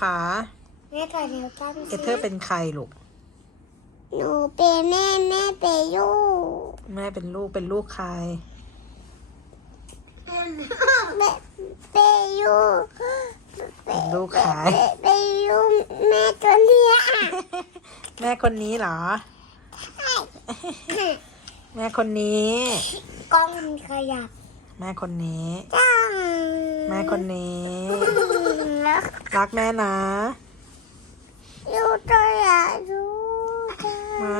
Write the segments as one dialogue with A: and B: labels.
A: คะ
B: แม่ถ่ายแถวตั้ง
A: เอเธอร์เป็นใครลูก
B: หนูเป็นแม่แม่เป็นลูก
A: แม่เป็นลูกเป็นลูกใคร
B: แม่เป็นลูก
A: เป็นลูกใคร
B: เป็นลูกแม่ตัวเนี้ย
A: แม่คนนี้เหรอ แม่คนนี้
B: กล้องมันขยับ
A: แม่คนนี้
B: จัง
A: แม่คนนี้
B: แล้ว
A: รักแม่นะ
B: ลูกตัวใหญ่ลูกจัง
A: มา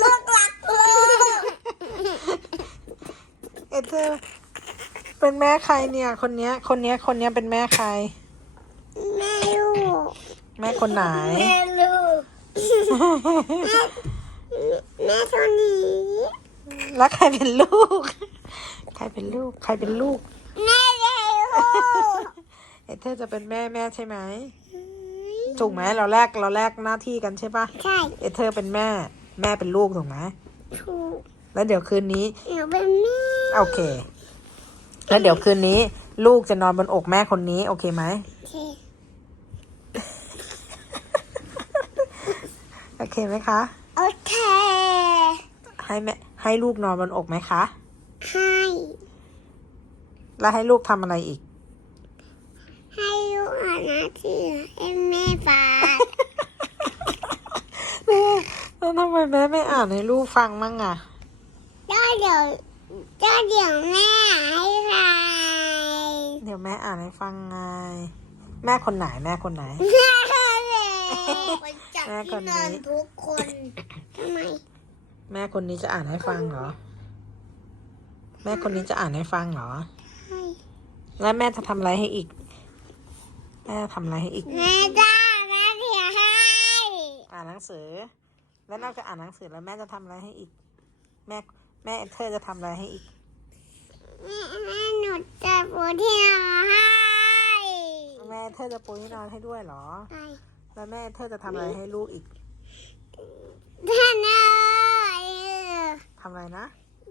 B: ลูกรักลูก
A: เอเธอร์เป็นแม่ใครเนี่ย คนเนี้ย คนเนี้ย คนเนี้ยเป็นแม่ใคร
B: แม่ลูก
A: แม่คนไหน
B: แม่ลูกแม่แม่ตัวนี้
A: แล้วใครเป็นลูก ใครเป็นลูก ใครเป็นลูก
B: แม่ลูก
A: เอเธอร์จะเป็นแม่แม่ใช่ไหมถูกไหมเราแลกเราแลกหน้าที่กันใช่ปะ
B: ใช่
A: เอเธอร์เป็นแม่ แม่เป็นลูกถูกไหม
B: ถูก
A: แล้วเดี๋ยวคืนนี้
B: หนูเป็นแม่
A: โอเค แล้วเดี๋ยวคืนนี้ ลูกจะนอนบนอกแม่คนนี้ โอเคไหม
B: โอเค
A: โอเคไหมคะ
B: โอเค
A: ให้แม่ให้ลูกนอนบนอกไหมคะ
B: ให้
A: แล้วให้ลูกทำอะไรอีก
B: ให้ลูกอ่าน หนังสือให้แม่ฟัง
A: แม่แล้วทำไมแม่ไม่อ่านให้ลูกฟังมั่งอะ
B: ก็เดี๋ยวก็เดี๋ยวแม่ให้ใคร
A: เดี๋ยวแม่อ่านให้ฟังไง แม่คนไหนแม่คนไหน
B: แม่เลยคนจับ
A: แม่คน
B: ที่
A: นี้
B: นอนทุกคนทำไม
A: แม่คนนี้จะอ่านให้ฟังเหรอ แม่คนนี้จะอ่านให้ฟังเหรอ
B: ให้
A: แล้วแม่จะทำอะไรให้อีก แม่จะทำอะไรให้อีก
B: แม่จ้าแม่เดี๋ยวให้
A: อ่านหนังสือ แล้วนอกจากอ่านหนังสือแล้วแม่จะทำอะไรให้อีก แม่แม่เอเธอร์จะทำอะไรให้อีก
B: แม่แม่หนูจะปูที่นอนให้
A: แม่เอเธอร์จะปูที่นอนให้ด้วยเหรอ
B: ไป
A: แล้วแม่เอเธอร์จะทำอะไรให้ลูกอีก
B: ท่านเอ๋ย
A: ทำอะไรนะ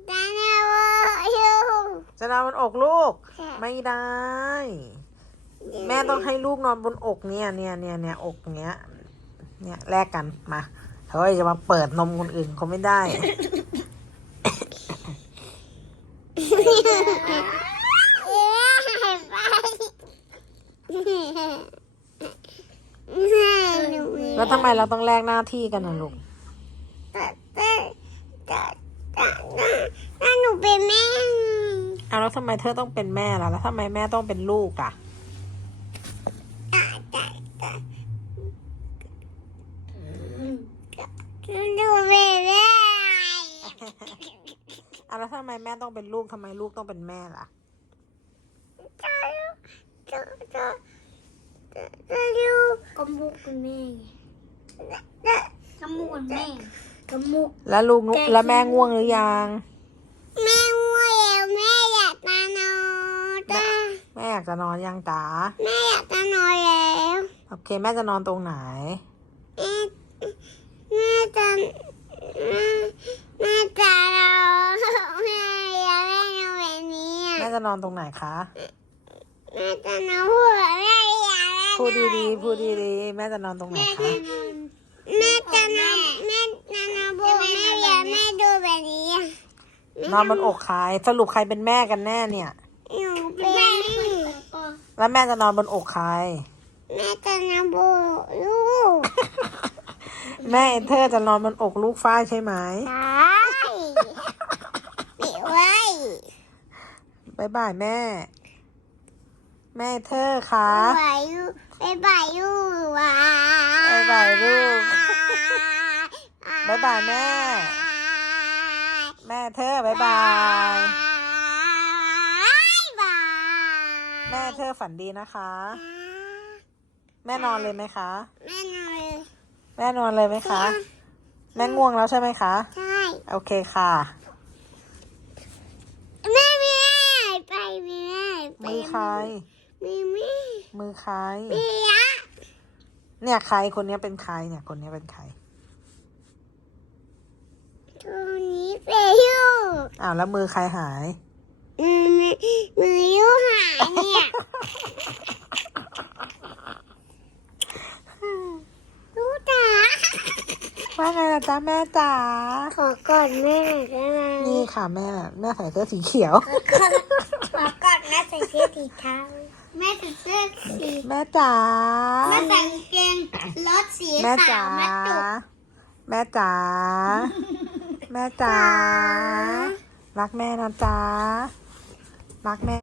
B: ท่านเอ๋ย
A: จะนอนบนอกลูก ไม่ได้ แม่ต้องให้ลูกนอนบนอกเนี่ยเนี่ยเนี่ยเนี่ยอกเนี้ย เนี่ยแลกกันมาเฮ้ยจะมาเปิดนมคนอื่นเขาไม่ได้แล้วทำไมเราต้องแลกหน้าที่กันนะลูก
B: ถ้าหนูเป็นแม่
A: เอาแล้วทำไมเธอต้องเป็นแม่ล่ะ แล้วทำไมแม่ต้องเป็นลูกอะ
B: หนูเป็นแม่
A: เอาแล้วทำไมแม่ต้องเป็นลูกทำไมลูกต้องเป็นแม่ล่ะ
B: จะจะจะจะดูกมูกเป็นแม่กมูกเป็นแม่กมูก
A: แล้วลูกนุแล้วแม่ง่วงหรือยัง
B: แม่ง่วงแล้วแม่อยากตานอนจ้า
A: แม่อยากจะนอนยังจ๋า
B: แม่อยากตานอนแล้ว
A: โอเค แม่จะนอนตรงไหน
B: แม่แม่จะแม่แม่จะรอแม่อยากให้หนูแบบนี้
A: แม่จะน อนตรงไหนคะ
B: แม่จะนอนพูดแบบแม่อยากให้
A: พูดดีๆพูดดีๆแม่จะนอนตรงไหนคะ
B: แม่จะนอนแม่จะนอนพูดแม่อยากแม่ดูแบบนี้
A: นอนบนอกใครสรุปใครเป็นแม่กันแน่เนี่ย
B: หนูเป็น
A: แล้วแม่จะนอนบนอกใคร
B: แม่จะนอนพูดลูก
A: แม่เอเธอร์จะนอนบนอกลูกฝ้ายใช่ไหม
B: ใช่ปิดไว้
A: บายบายแม่แม่เอเธอร์คะ
B: ไปลูกไปบายลูกว้า
A: บ๊ายบายลูกบ๊ายบายแม่ แม่เธอบายบาย
B: บาย
A: แม่เธอฝันดีนะคะ แม่นอนเลยไหมคะ
B: แม่นอนเลย
A: แม่นอนเลยไหมคะ แม่ง่วงแล้วใช่ไหมคะ
B: ใช่
A: โอเคค่ะ
B: มื
A: อใคร
B: มิมี่
A: มือใคร
B: มีอะ
A: เนี่ยใครคนนี้เป็นใครเนี่ยคนนี้เป็นใคร
B: ตัวนี้เป็นยู
A: อ้าวแล้วมือใครหาย มื
B: อมือยูหายเนี่ยลูกจ๋า
A: ว่าไงล่ะจ๊ะแม่จ๋า
B: ขอกอดแม่ได้ไหม
A: นี่ค่ะแม่ แม่ใส่เสื้อสีเขียว
B: ขอก ส่เสื้อสีเทาแม่ใส่เสื้อสี
A: แม่จ๋า
B: แม่ใส่กางเกงรถสี
A: แม่
B: ขา
A: จ๋าว
B: แม่จุก
A: แม่จ๋าแม่จ๋ารักแม่นะจ๊ะรักแม่